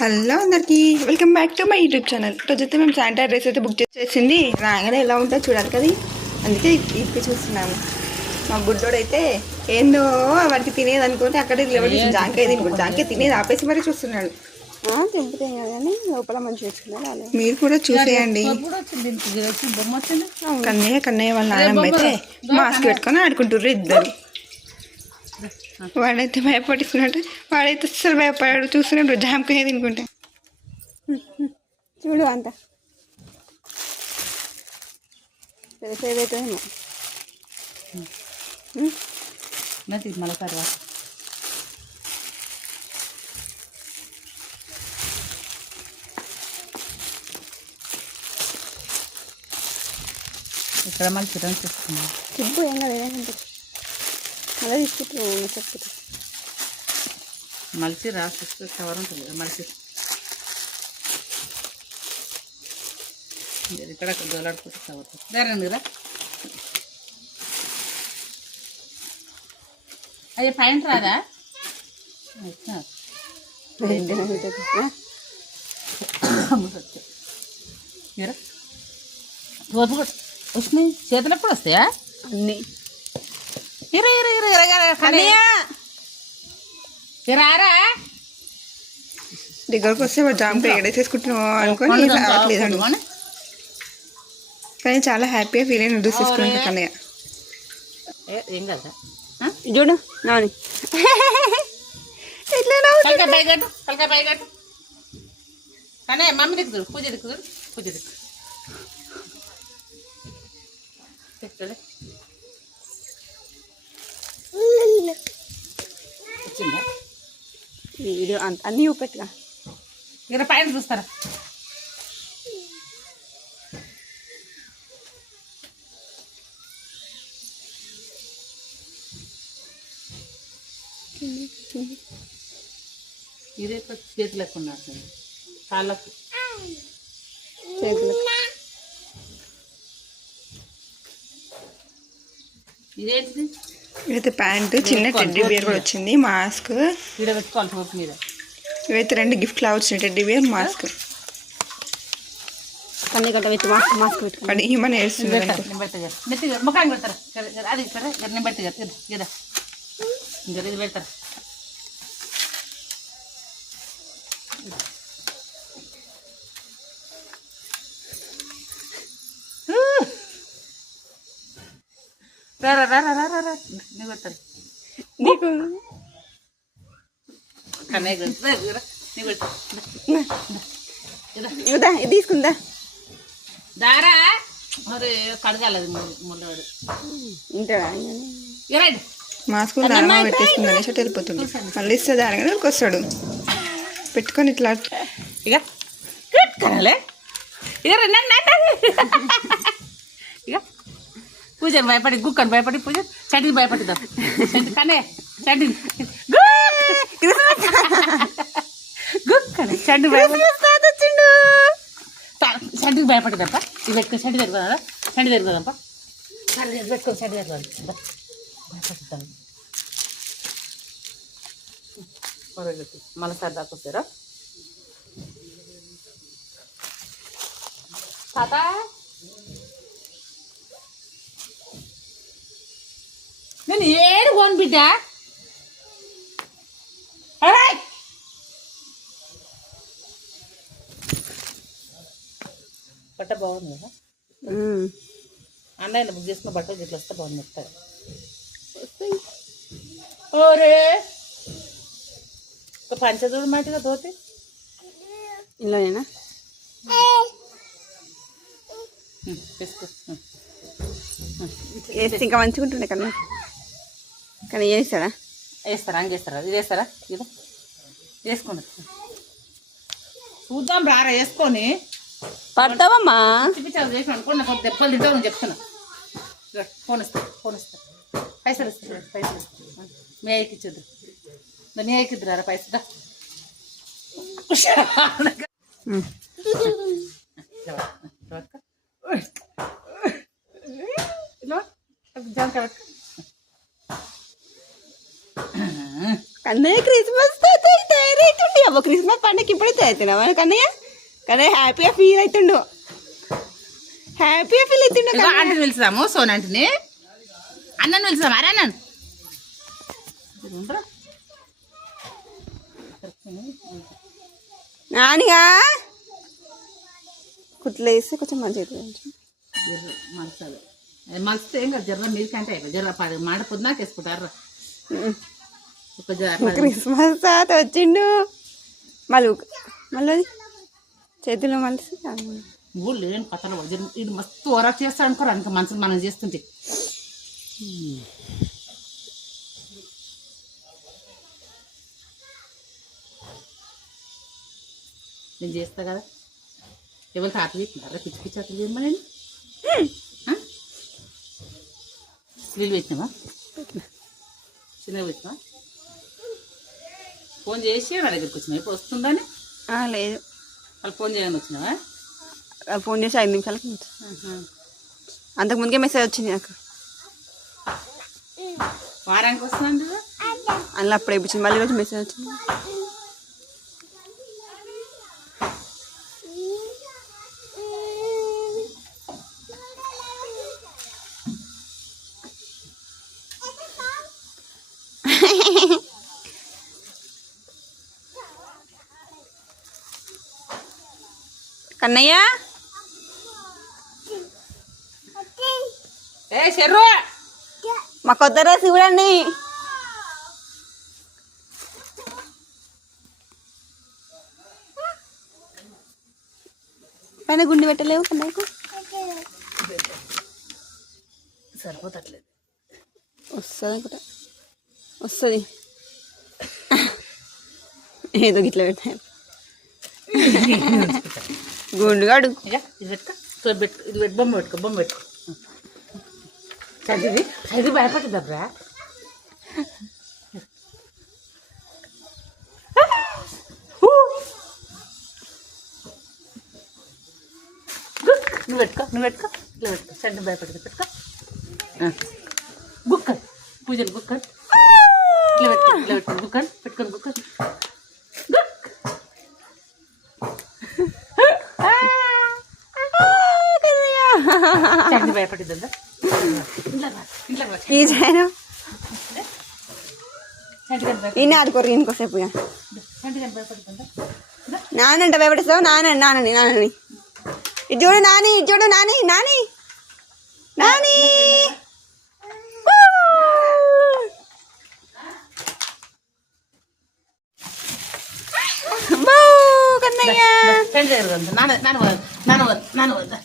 Hello అందరికి welcome back to my YouTube channel. రోజైతే మేము శాంటా డ్రెస్ అయితే బుక్ చేసింది. రాగానే ఎలా ఉంటుందో చూడాలి కదా, అందుకే ఇప్పి చూస్తున్నాము. మా గుడ్డోడు అయితే ఏందో వాడికి తినేది అనుకుంటే అక్కడే లేవడి జాంకాయ తినుకుంటు జాంకాయ తినేది ఆపేసి మరీ చూస్తున్నాడు. తింపుతాం కానీ లోపల మంచి వేసుకున్నాడు. మీరు కూడా చూసేయండి. కన్నయ్య వాళ్ళ నాన్నమ్మ అయితే మాస్క్ పెట్టుకొని ఆడుకుంటుర్రు ఇద్దరు. వాడైతే భయపడుతున్నాడు, వాడైతే అసలు భయపడాడు. చూస్తున్నాడు జాంకాయ తినుకుంటే. చూడు అంత తెలిసేదైతేమో మళ్ళీ తర్వాత ఇక్కడ మళ్ళీ చిరం చేసుకున్నాం. చెప్పు ఏం కదా ఏదంటే అలా తీసుకుంటున్నాను చెప్తా. మలిచి రాసి కవర్ ఉంటుంది కదా మలిచి ఇక్కడ దోలాడుకుంటే కవర్ దారండి కదా. అయ్యే పాయింట్ రాదా రోజు కూడా వచ్చినాయి చేతులు ఎప్పుడు వస్తాయా అన్నీ రారా దగ్గరకు వస్తే వాడు జాంకాయ ఎడేసేసుకుంటున్నావు అనుకొని రావట్లేదండి. కానీ చాలా హ్యాపీగా ఫీల్ అయిన డ్రెస్ తీసుకున్నాను కన్నయ్య. ఏం కదా చూడు నాని కలకాయ పైగట్టు కానీ మమ్మీ దిక్కుదు పూజ దిక్కుదు పూజ దిక్కు వచ్చిందా వీడియో అన్నీ చూపెట్టుగా. ఇక్కడ పైన చూస్తారా ఇదే చేతులకు ఉన్నారు కాళ్ళకు చేతులకు ఇదేంటిది ఇదైతే ప్యాంటు, చిన్న టెడ్డీ బియర్ కూడా వచ్చింది, మాస్క్. ఇక్కడ పెట్టుకోవాలి రోడ్ మీద. ఇవైతే 2 గిఫ్ట్ లా వచ్చినాయి, టెడ్డీ బియర్, మాస్క్. కన్నీ గట్ట పెట్టి మాస్క్ పెట్టుకోండి. ఏమని ఏడుస్తుంది ముఖాన్ని పెడతారా అది నేను పెడతా కదా ఇంకా ఇది పెడతారా రారా రారా రారా రా నువ్వు పెడతారు నీకు కన్నయ్య నువ్వు ఇదా ఇది తీసుకుందా దారా మరి కడగాలది ముళ్ళవాడు ఇంటాడా రైట్ మాస్క్ దారమా పెట్టేసుకుంది అనేసి వెళ్ళిపోతుంది. మళ్ళీ ఇస్తే దారగా వస్తాడు పెట్టుకొని ఇట్లా ఇక కనాలే ఇక ఇక పూజని భయపడి గుక్కని భయపడి పూజ చట్నీ భయపడిద్దాం కానీ చట్నీ గుక్కని చట్నీ భయపడి చట్నీకి భయపడిద్దప్ప ఇది పెట్టుకుని చట్నీ తెరుకుదా చట్నీ తెరుకుదాంప పెట్టుకొని చట్నీ తెరుకుదా భయపడిద్దాం మళ్ళీ సార్ దాకా వస్తారా తాత నేను ఏడు పోను బిడ్డ బట్ట బాగుంది కదా ఆన్లైన్లో బుక్ చేసుకున్న బట్టలు గిట్ల వస్తే బాగుంది మెత్తగా. ఓరే ఒక పంచదూడు మాటిగా తోటి ఇలానేనా తీసుకో వేస్తే ఇంకా మంచిగా ఉంటుండే కన్నా. కానీ వేస్తాడా వేస్తారా అంగేస్తారా ఇది వేస్తారా ఇది వేసుకోండి చూద్దాం రారా వేసుకొని పడతావమ్మా చూపించాలి చేసిన అనుకోండి నాకు దెబ్బలు తింటావు నేను చెప్తున్నా. ఫోన్ ఇస్తా పైసలు ఇస్తా పైసలు ఇస్తా మీ అయ్యకి ఇచ్చేద్దు నీ అయ్యకి ఇద్దరు పైసలు కన్నయ్య క్రిస్మస్ తాత అయితే వేరే అవుతుండే అబ్బో క్రిస్మస్ పండుగకి ఇప్పుడైతే అవుతున్నావా కన్నయ్య కన్నయ్య హ్యాపీగా ఫీల్ అవుతుండు హ్యాపీగా ఫీల్ అవుతుండు ఇదిగో ఆంటీని పిలుస్తాము సోన్ ఆంటీని అన్నను పిలుస్తాము అరే అన్నాను నానిగా కుట్లు వేస్తే కొంచెం మంచిగా అవుతుంది మలసాలి మలిస్తే ఏం కదా జర్ర మీరికంటే అయిపోయి జర్ర మాట పొద్దునాక వేసుకుంటారు ఒక జర్ర క్రిస్మస్ తాత వచ్చిండు మళ్ళీ మళ్ళీ చేతిలో మలిసి నువ్వు లేని కథలు ఇది మస్తు ఓరా చేస్తా అనుకోరు అంత మనసులు మనం చేస్తుంటే నేను చేస్తా కదా ఎవరు తాతలు చెప్పినారా పిచ్చి పిచ్చి అతలు చేయమని నీళ్ళు పెట్టినావా చిన్నగా పెట్టినావా ఫోన్ చేసి నా దగ్గరికి వచ్చినావు ఇప్పుడు వస్తుందని లేదు వాళ్ళు ఫోన్ చేయని వచ్చినావా ఫోన్ చేసి 5 నిమిషాలకి అంతకుముందుకే మెసేజ్ వచ్చింది నాకు వారానికి వస్తుందండి అందులో అప్పుడు అయిపోయింది మళ్ళీ రోజు మెసేజ్ వచ్చింది కన్నయ్య ఏ చెర్రు మా కొత్త డ్రెస్ చూడండి పైన గుండి పెట్టలేవు కన్నయ్యకు సరిపోతట్లేదు వస్తుంది అనుకుంటా వస్తుంది ఏదో గిట్ల పెట్టాను గుండుగాడు ఇక ఇది పెట్టుకో ఇది పెట్టు బొమ్మ పెట్టుకో చదివి అది భయపడుతుందబ్రా నువ్వు పెట్టుకో ఇట్లా పెట్టుకో చండి భయపడుతుంది పెట్టుకో బుక్క పూజలు బుక్క ఇట్లా పెట్టుకో బుక్క పెట్టుకొని బుక్క చండి భయపడుతుందా ఈ చేయను ఈయన ఆడుకోరు ఇంకోసేపు నానంట భయపడిస్తావు నానండి ఇటు చూడు నాని కన్నయ్య నాన్న